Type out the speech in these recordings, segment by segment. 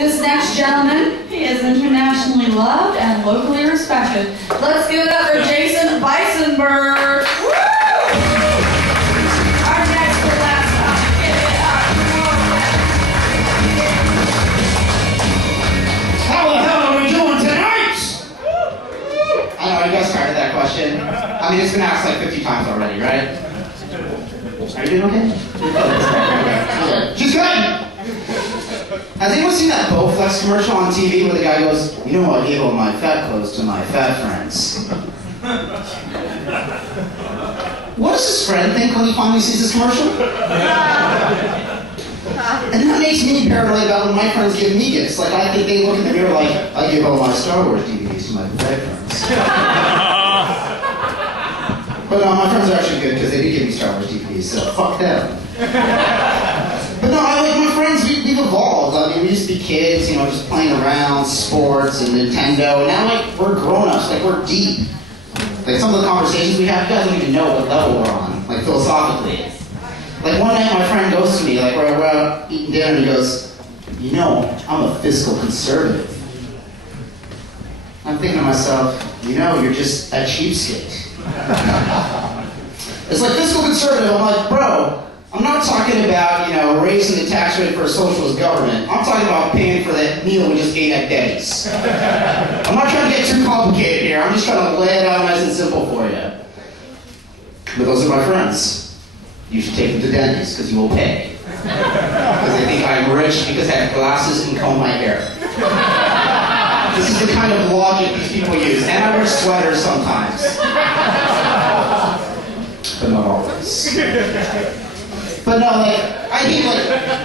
This next gentleman is internationally loved and locally respected. Let's give it up for Jason Visenberg. Woo! Our next to last up. Give it up. How the hell are we doing tonight? I know, you guys tired of that question. I mean, it's been asked like 50 times already, right? Are you doing okay? Okay. She's good! Has anyone seen that Bowflex commercial on TV where the guy goes, you know, I gave all my fat clothes to my fat friends. What does his friend think when he finally sees this commercial? And that makes me paranoid about when my friends give me gifts. Like, I think they look in the mirror like, I give all my Star Wars DVDs to my fat friends. But no, my friends are actually good because they do give me Star Wars DVDs, so fuck them. But no, I like my friends, we've evolved. I mean, we used to be kids, you know, just playing around, sports and Nintendo. And now, like, we're grown-ups, like, we're deep. Like, some of the conversations we have, you guys don't even know what level we're on, like, philosophically. Like, one night my friend goes to me, like, we're out eating dinner, and he goes, you know, I'm a fiscal conservative. I'm thinking to myself, you know, you're just a cheapskate. It's like fiscal conservative. I'm like, bro, I'm not talking about, you know, raising the tax rate for a socialist government. I'm talking about paying for that meal we just ate at Denny's. I'm not trying to get too complicated here. I'm just trying to lay it out nice and simple for you. But those are my friends. You should take them to Denny's because you will pay. Because they think I'm rich because I have glasses and comb my hair. This is the kind of logic these people use. And I wear sweaters sometimes. But not always. But no, like, I think,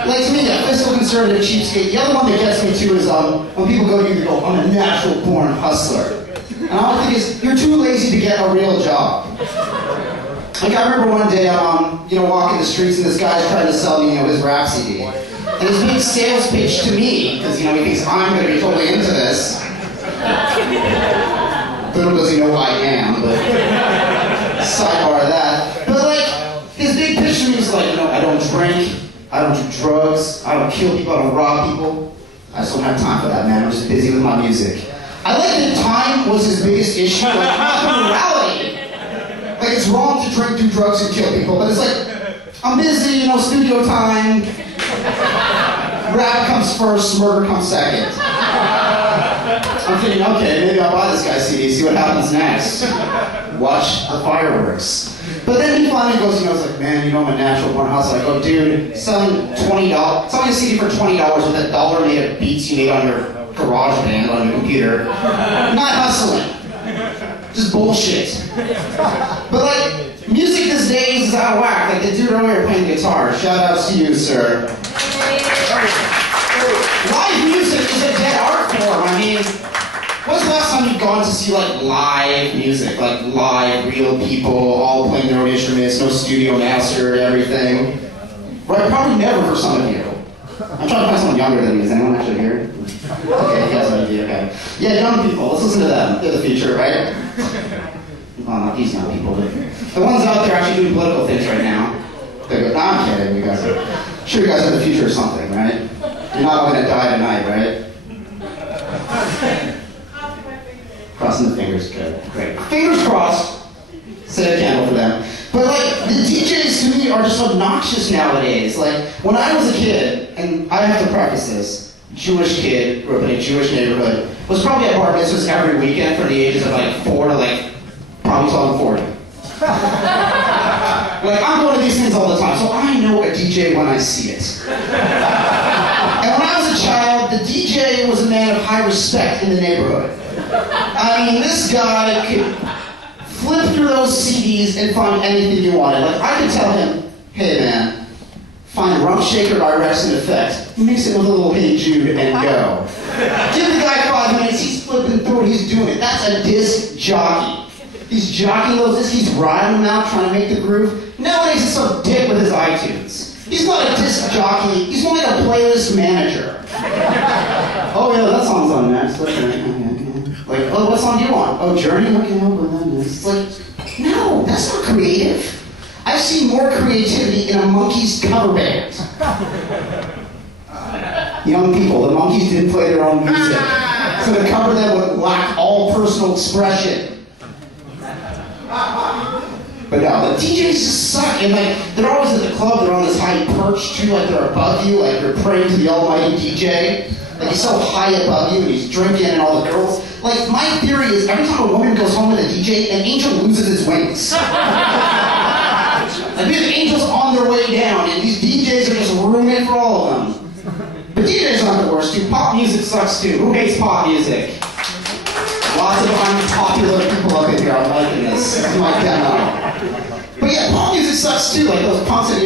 like to me, a fiscal conservative cheapskate, the other one that gets me too is when people go to you and go, I'm a natural born hustler. And all I think is, you're too lazy to get a real job. Like, I remember one day, you know, walking the streets and this guy's trying to sell me, you know, his rap CD. And his big sales pitch to me, because, you know, he thinks I'm going to be totally into this. Little does he know who I am, but sidebar of that. But, like, his big pitch to me is like, you know, I don't drink, I don't do drugs, I don't kill people, I don't rob people. I just don't have time for that, man. I'm just busy with my music. I like that time was his biggest issue, like, not morality. Like, it's wrong to drink, do drugs, and kill people, but it's like, I'm busy, you know, studio time. Rap comes first, murder comes second. I'm thinking, okay, maybe I'll buy this guy's CD, see what happens next. Watch the fireworks. But then he finally goes, you know, it's like, man, you know, I'm a natural born hustler. I go, dude, selling a CD for $20 with $1 made of beats you made on your garage band on your computer. Not hustling. Just bullshit. But like, music these days is out of whack. Like the dude earlier playing guitar. Shout outs to you, sir. Live music is a dead art form. I mean, when's the last time you've gone to see like live music? Like live, real people, all playing their own instruments, no studio master, everything. Right? Probably never for some of you. I'm trying to find someone younger than me. Is anyone actually here? Okay, you guys are here, okay. Yeah, young people, let's listen to them. They're the future, right? Well, not these young people, but the ones out there actually doing political things right now. They're good. No, I'm kidding, you guys are. I'm sure you guys are the future or something, right? You're not all gonna die tonight, right? Crossing the fingers, good, great. Fingers crossed. Set a candle for them. But like, the DJs to me are just obnoxious nowadays. Like, when I was a kid, and I have to preface this, Jewish kid, grew up in a Jewish neighborhood, was probably at bar mitzvahs every weekend from the ages of like 4 to like, probably till I'm 40. Like, I'm going to these things all the time, so I know a DJ when I see it. And when I was a child, the DJ was a man of high respect in the neighborhood. I mean, this guy could flip through those CDs and find anything you wanted. Like, I could tell him, hey man, find Rump Shaker by Rex in Effect, mix it with a little Hey Jude, and go. Give the guy 5 minutes, he's flipping through it, he's doing it. That's a disc jockey. He's jockeying those discs, he's riding them out, trying to make the groove. Nowadays, he's some dick with his iTunes. He's not a disc jockey, he's more like a playlist manager. Oh yeah, that song's on next. Like, oh, what song do you want? Oh, Journey? Okay, I'll put that next. It's like, no, that's not creative. I've seen more creativity in a Monkees cover band. young people. The Monkees didn't play their own music. So to cover them would lack all personal expression. But no, the DJs just suck, and like, they're always at the club, they're on this high perch too, like they're above you, like you're praying to the almighty DJ. Like he's so high above you, and he's drinking, and all the girls. Like, my theory is, every time a woman goes home with a DJ, an angel loses its wings. Like, these angels on their way down, and these DJs are just ruining it for all of them. But DJs aren't the worst, too. Pop music sucks, too. Who hates pop music? Lots of unpopular people up in here. I'm liking this. This is my demo. But yeah, pop music sucks too. Like those punks that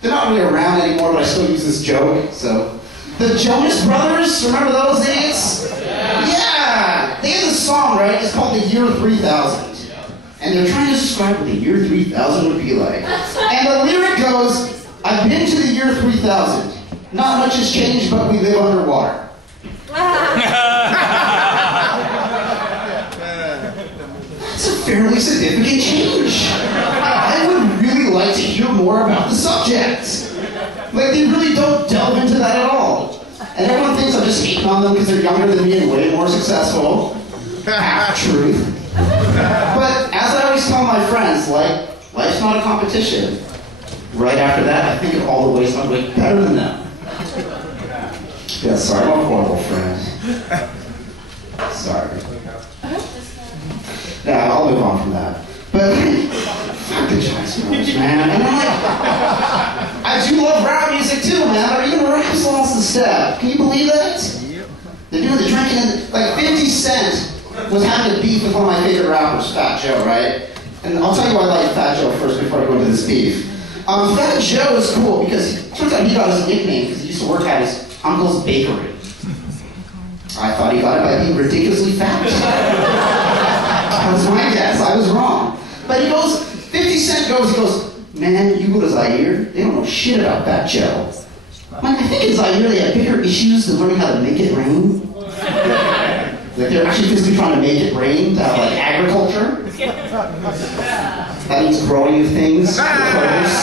they're not really around anymore, but I still use this joke. So, the Jonas Brothers, remember those days? Yeah! They had this song, right? It's called The Year 3000. And they're trying to describe what the year 3000 would be like. And the lyric goes, I've been to the year 3000. Not much has changed, but we live underwater. That's a fairly significant change. I would really like to hear more about the subject. Like, they really don't delve into that at all. And everyone thinks I'm just hating on them because they're younger than me and way more successful. Half truth. But as I always tell my friends, like, life's not a competition. Right after that, I think of all the ways I'm way better than them. Yeah, sorry, I'm a horrible friend. Sorry. Yeah, I'll move on from that. But, fuck the Jonas Brothers, man. And I'm like, I do love rap music too, man. Or even rap's lost the step. Can you believe that? They're doing the drinking and, like, 50 Cent was having a beef with one of my favorite rappers, Fat Joe, right? And I'll tell you why I like Fat Joe first before I go into this beef. Fat Joe is cool because it turns out he got his nickname because he used to work at his uncle's bakery. I thought he got it by being ridiculously fat. That was my guess. I was wrong. But he goes, 50 Cent goes, man, you go to Zaire, they don't know shit about Fat Joe. Like, I think in Zaire they have bigger issues than learning how to make it rain. Like, they're actually physically trying to make it rain to have, like, agriculture. That means growing things, produce.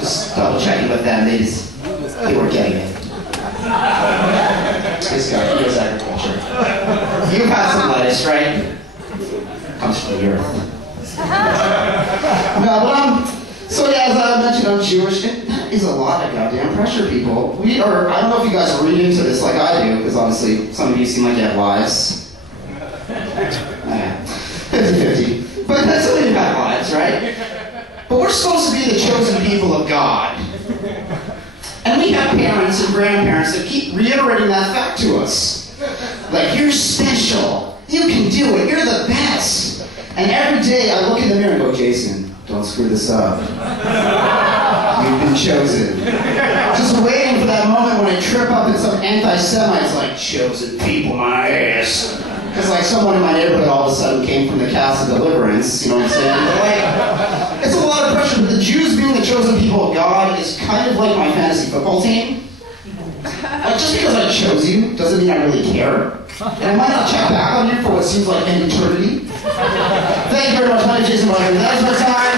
Just double checking with them, they weren't getting it. This guy, he does agriculture. You've had some lettuce, right? Comes from the earth. No, but so yeah, as I mentioned, I'm Jewish. That is a lot of goddamn pressure, people. I don't know if you guys read into this like I do, because obviously some of you seem like you have lives. 50-50. But that's some of you have lives, right? But we're supposed to be the chosen people of God. And we have parents and grandparents that keep reiterating that fact to us. Like, you're special. You can do it. You're the best. And every day I look in the mirror and go, Jason, don't screw this up. You've been chosen. Just waiting for that moment when I trip up in some anti-Semite's like, chosen people, my ass. Because like someone in my neighborhood all of a sudden came from the cast of Deliverance, you know what I'm saying? But like, it's a lot of pressure, but the Jews being the chosen people of God is kind of like my fantasy football team. Like, just because I chose you doesn't mean I really care. And I might not check back on you for what seems like an eternity. Thank you very much. My name is JVComedy. That's my time.